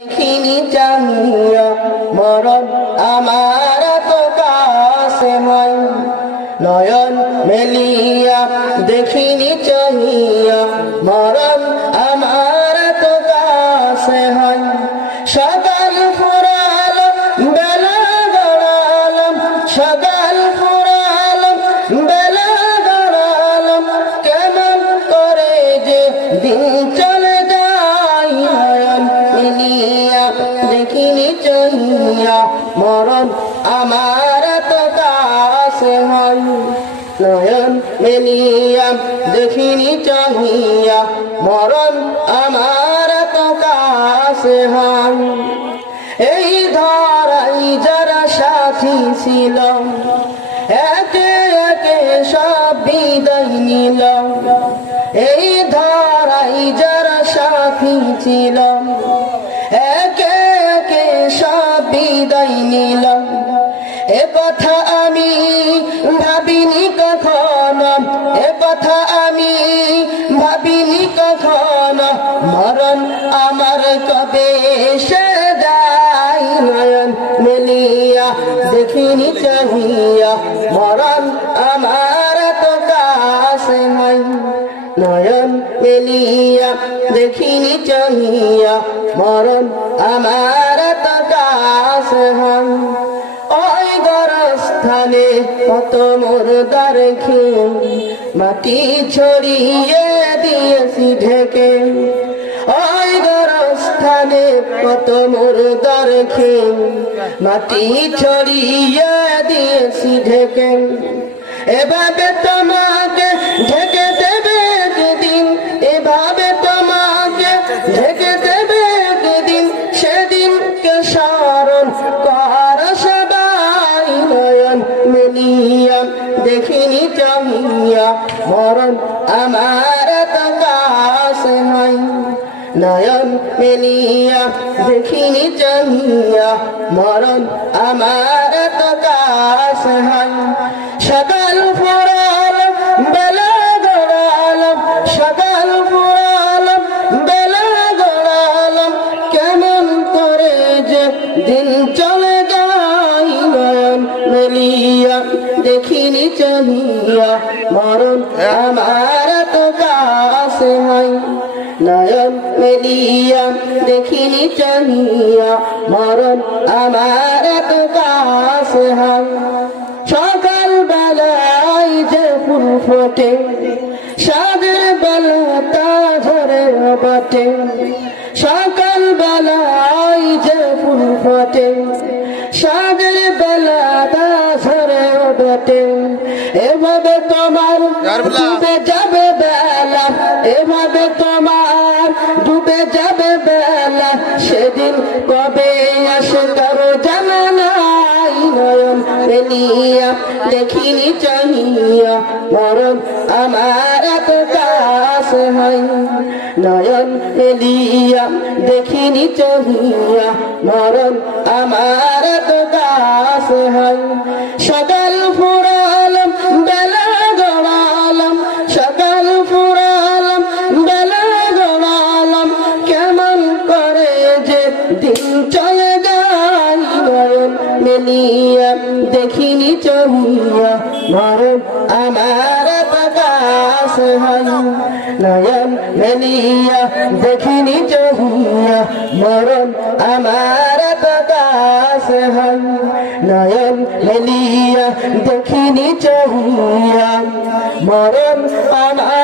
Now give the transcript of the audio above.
দেখিনি চাহিয়া মরণ আমার তো কাছে হয়, নয়ন মেলিয়া দেখিনি চাহিয়া মরণ আমার তো কাছে হয়। সকাল ফুরালো বেলা গড়ালো, সকাল ফুরালো বেলা গড়ালো, কেমন করে যে দিন চলে যায়। নয়ন মেলিয়া দেখিনি চাহিয়া মরণ আমার তো কাছে হয়, নয়ন মেলিয়া দেখিনি চাহিয়া মরণ আমার তো কাছে হয়। এই ধরাই যারা সাথী ছিল, একে একে সব বিদায় নিল। এই ধরাই যারা সাথী ছিল, একে একে সব বিদায় নিল। এ কথা আমি ভাবিনি কখনো, এ কথা আমি ভাবিনি কখনো, মরণ আমার কবে এসে যায়। নয়ন মেলিয়া দেখিনি চাহিয়া মরণ আমার তো কাছে হয়, নয়ন মেলিয়া দেখিনি চাহিয়া মরণ আমার তো কাছে হয়। ওই গরস্থানে কত মুর্দার খেয়ে মাটি ছড়িয়ে দিয়েছি ঢেকে। ওই গরস্থানে কত মুর্দার খেয়ে মাটি ছড়িয়ে দিয়েছি ঢেকে। এভাবে তোমাকে ঢেকে দেবে একদিন, এভাবে তোমাকে ঢেকে দেবে একদিন, সেদিনকে স্মরণ কর সবাই। নয়ন মেলিয়া দেখিনি চাহিয়া মরণ আমার তো কাছে হয়, নয়ন মেলিয়া দেখিনি চাহিয়া মরণ আমার তো কাছে হয়। সকাল ফুরালো বেলা গড়ালো, সকাল ফুরালো বেলা গড়ালো, কেমন করে যে দিন চলে যায়। নয়ন মেলিয়া দেখিনি চাহিয়া মরণ আমার তো কাছে হয়, নয়ন মেলিয়া দেখিনি চাহিয়া মরণ আমার তো কাছে হয়। সকাল বেলায় যে ফুল ফোটে, সাদের বেলা তা ঝরে বটে। সকাল বেলায় যে ফুল ফোটে, সাদের বেলা তা ঝরে বটে। এভাবে তোমার ডুবে যাবে বেলা, এভাবে তোমার ডুবে যাবে বেলা, সেদিন কবে আসে কারো জানা নাই। নয়ন মেলিয়া দেখিনি চাহিয়া মরণ আমার তো কাছে হয়, নয়ন মেলিয়া দেখিনি চাহিয়া মরণ আমার তো কাছে হয়। সকাল ফুরালাম বেলা গড়ালাম, সকাল ফুরালাম বেলা গড়ালাম, কেমন করে যে দিন চলে যায়। নয়ন মেলিয়া দেখিনি চাহিয়া মরণ আমার তো কাছে হয়, নয়ন মেলিয়া দেখিনি চাহিয়া মরণ আমার তো কাছে হয়, নয়ন মেলিয়া দেখিনি চাহিয়া মরণ আমার